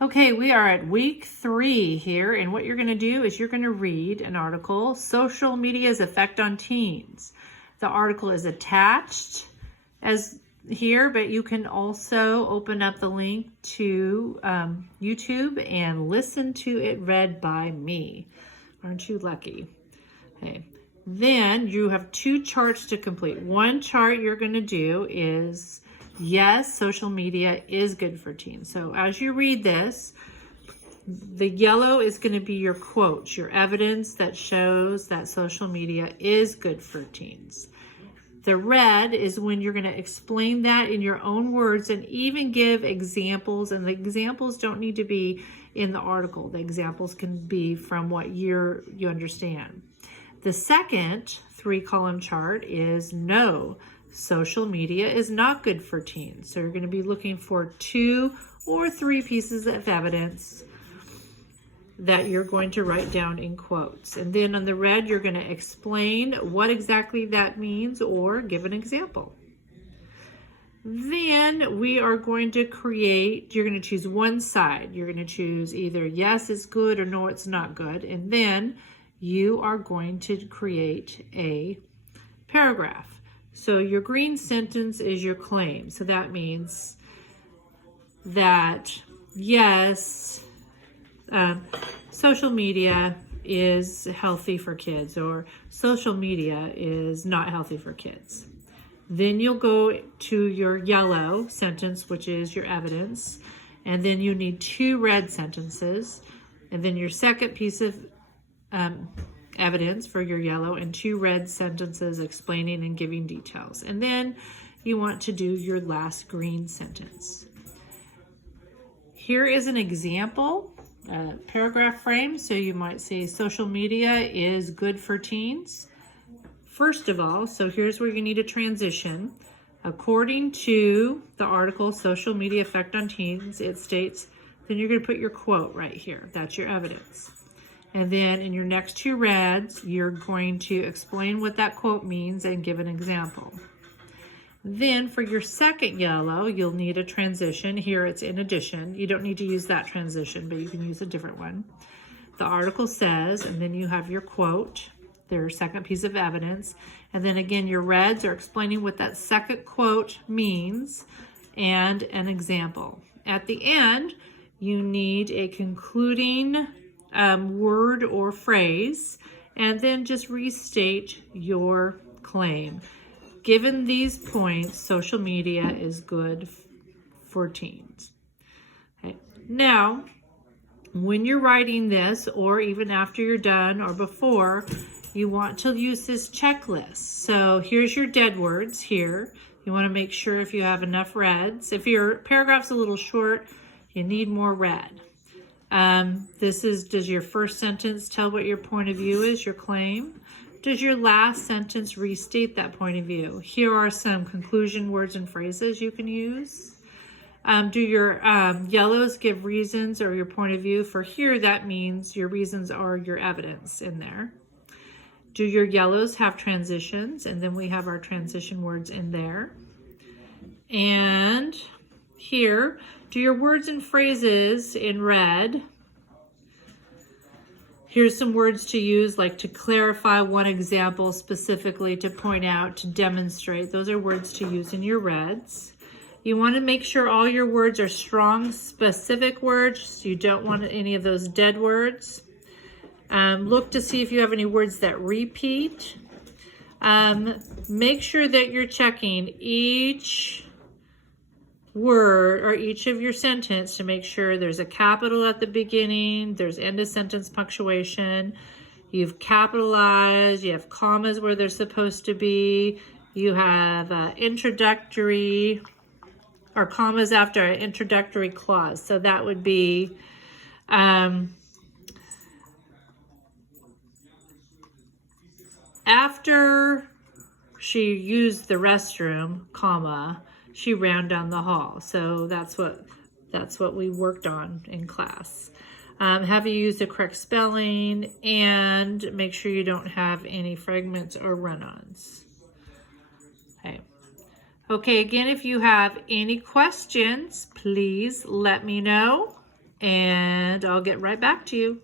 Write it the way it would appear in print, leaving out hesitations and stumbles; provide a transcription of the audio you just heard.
Okay, we are at week 3 here, and what you're going to do is you're going to read an article, Social Media's Effect on Teens. The article is attached as here, but you can also open up the link to YouTube and listen to it read by me. Aren't you lucky? Okay. Then you have 2 charts to complete. One chart you're going to do is yes, social media is good for teens. So as you read this, the yellow is going to be your quotes, your evidence that shows that social media is good for teens. The red is when you're going to explain that in your own words and even give examples. And the examples don't need to be in the article. The examples can be from what you understand. The second 3-column chart is no, social media is not good for teens. So you're going to be looking for 2 or 3 pieces of evidence that you're going to write down in quotes. And then on the red, you're going to explain what exactly that means or give an example. Then we are going to you're going to choose one side. You're going to choose either yes, it's good or no, it's not good. And then you are going to create a paragraph. So your green sentence is your claim. So that means that yes, social media is healthy for kids, or social media is not healthy for kids. Then you'll go to your yellow sentence, which is your evidence, and then you need 2 red sentences, and then your second piece of evidence for your yellow and 2 red sentences explaining and giving details. And then you want to do your last green sentence. Here is an example paragraph frame. So you might say social media is good for teens. First of all, so here's where you need a transition. According to the article, Social Media Effect on Teens, it states, then you're going to put your quote right here. That's your evidence. And then in your next 2 reds, you're going to explain what that quote means and give an example. Then for your second yellow, you'll need a transition. Here it's in addition. You don't need to use that transition, but you can use a different one. The article says, and then you have your quote, their second piece of evidence. And then again, your reds are explaining what that second quote means and an example. At the end, you need a concluding word or phrase, and then just restate your claim. Given these points, social media is good for teens. Okay. Now, when you're writing this, or even after you're done or before, you want to use this checklist. So here's your dead words here. You want to make sure if you have enough reds. If your paragraph's a little short, you need more red. Does your first sentence tell what your point of view is, your claim? Does your last sentence restate that point of view? Here are some conclusion words and phrases you can use. Do your yellows give reasons or your point of view? For here, that means your reasons are your evidence in there. Do your yellows have transitions? And then we have our transition words in there. And here, do your words and phrases in red? Here's some words to use, like to clarify one example specifically, to point out, to demonstrate. Those are words to use in your reds. You want to make sure all your words are strong, specific words. So you don't want any of those dead words. Look to see if you have any words that repeat. Make sure that you're checking each word or each of your sentence to make sure there's a capital at the beginning, there's end of sentence punctuation, you've capitalized, you have commas where they're supposed to be, you have introductory or commas after an introductory clause. So that would be after she used the restroom, comma, she ran down the hall. So that's what we worked on in class. Have you used the correct spelling, and make sure you don't have any fragments or run-ons. Okay, again, if you have any questions, please let me know. and I'll get right back to you.